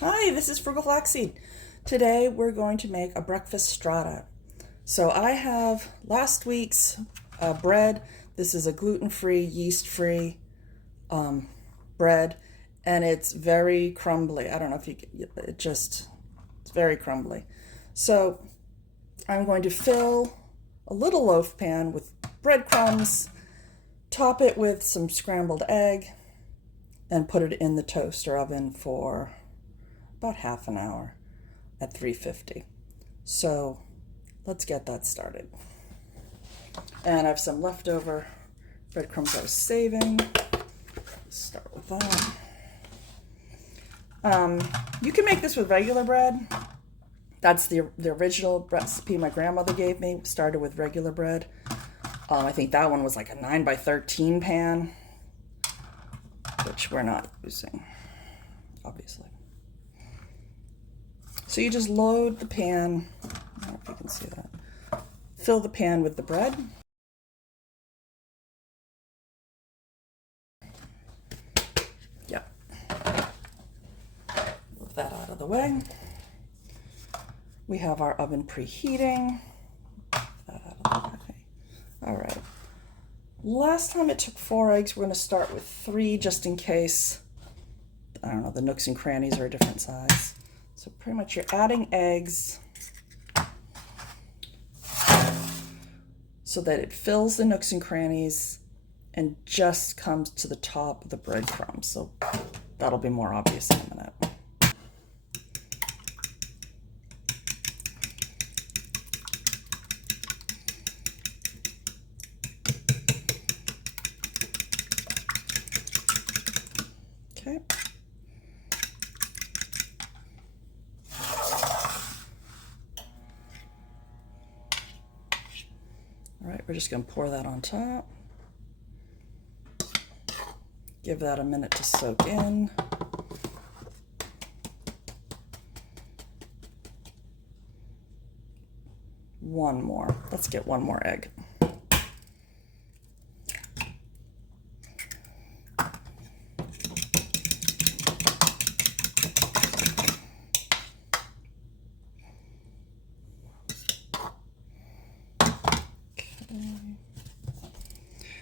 Hi, this is Frugal Flaxseed. Today we're going to make a breakfast strata. So I have last week's bread. This is a gluten-free, yeast-free bread, and it's very crumbly. I don't know if you can, it's very crumbly. So I'm going to fill a little loaf pan with breadcrumbs, top it with some scrambled egg, and put it in the toaster oven for about half an hour at 350. So let's get that started. And I have some leftover breadcrumbs I was saving. Let's start with that. You can make this with regular bread. That's the original recipe my grandmother gave me. Started with regular bread. I think that one was like a 9 by 13 pan, which we're not using, obviously. So you just load the pan, I don't know if you can see that, fill the pan with the bread. Yep. Move that out of the way. We have our oven preheating. That out of the way. All right. Last time it took 4 eggs. We're going to start with 3 just in case, I don't know, the nooks and crannies are a different size. So pretty much you're adding eggs so that it fills the nooks and crannies and just comes to the top of the breadcrumbs. So that'll be more obvious in a minute. Okay. All right, we're just going to pour that on top. Give that a minute to soak in. One more. Let's get one more egg.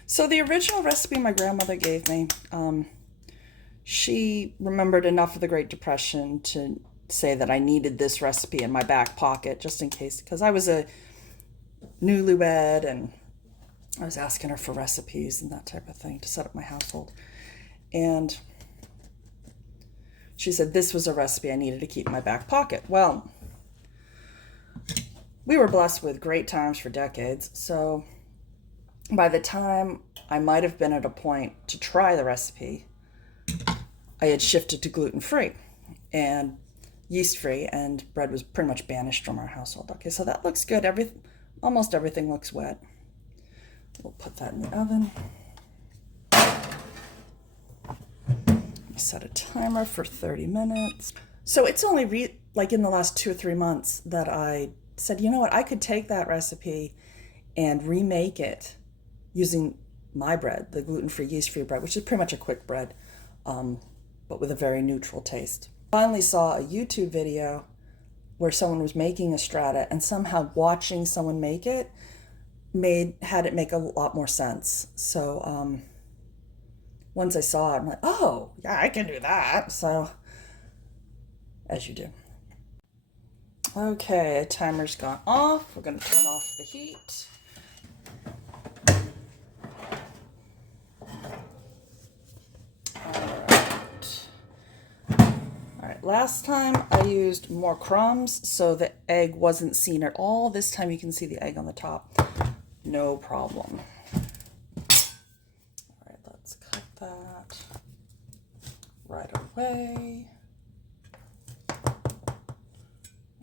So the original recipe my grandmother gave me, she remembered enough of the Great Depression to say that I needed this recipe in my back pocket just in case, because I was a newlywed and I was asking her for recipes and that type of thing to set up my household. And she said this was a recipe I needed to keep in my back pocket. Well, we were blessed with great times for decades, so by the time I might have been at a point to try the recipe, I had shifted to gluten-free and yeast-free, and bread was pretty much banished from our household. Okay, so that looks good. Almost everything looks wet. We'll put that in the oven. Set a timer for 30 minutes. So it's only like in the last 2 or 3 months that I said, you know what, I could take that recipe and remake it using my bread, the gluten-free, yeast-free bread, which is pretty much a quick bread, but with a very neutral taste. Finally saw a YouTube video where someone was making a strata, and somehow watching someone make it had it make a lot more sense. So once I saw it, I'm like, oh, yeah, I can do that. So, as you do. Okay, timer's gone off. We're going to turn off the heat. All right, last time I used more crumbs, so the egg wasn't seen at all. This time you can see the egg on the top. No problem. All right, let's cut that right away.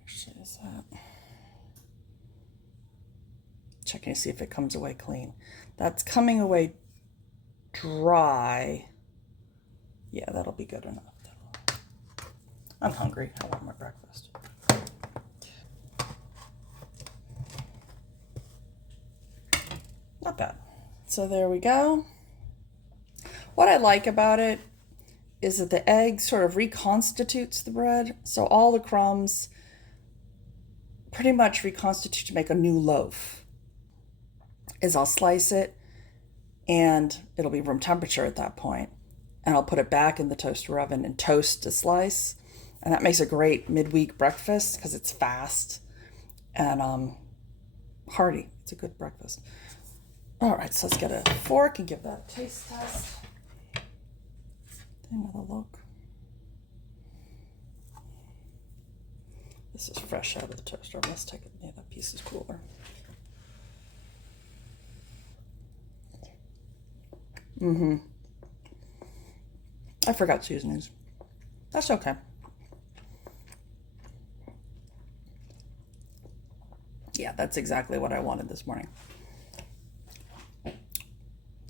Actually, is that? Checking to see if it comes away clean. That's coming away dry. Yeah, that'll be good enough. I'm hungry. I want my breakfast. Not bad. So there we go. What I like about it is that the egg sort of reconstitutes the bread. So all the crumbs pretty much reconstitute to make a new loaf. Is I'll slice it, and it'll be room temperature at that point. And I'll put it back in the toaster oven and toast a slice. And that makes a great midweek breakfast because it's fast and hearty. It's a good breakfast. All right, so let's get a fork and give that a taste test. Another look. This is fresh out of the toaster. Let's take it. Yeah, that piece is cooler. I forgot seasonings. That's okay. Yeah, that's exactly what I wanted this morning.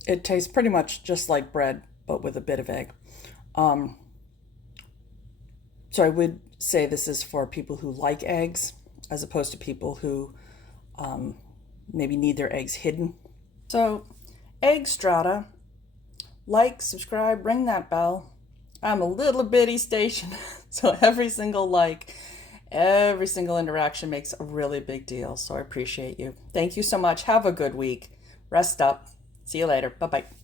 It tastes pretty much just like bread, but with a bit of egg. So I would say this is for people who like eggs, as opposed to people who maybe need their eggs hidden. So, egg strata. Like, subscribe, ring that bell. I'm a little bitty station, so every single like, every single interaction makes a really big deal. So I appreciate you. Thank you so much. Have a good week. Rest up. See you later. Bye-bye.